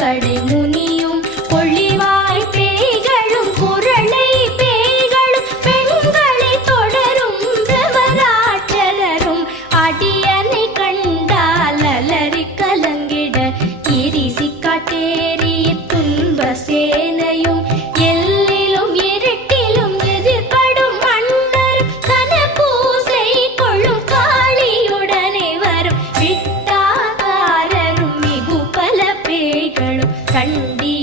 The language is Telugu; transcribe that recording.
కడెముని கண்டி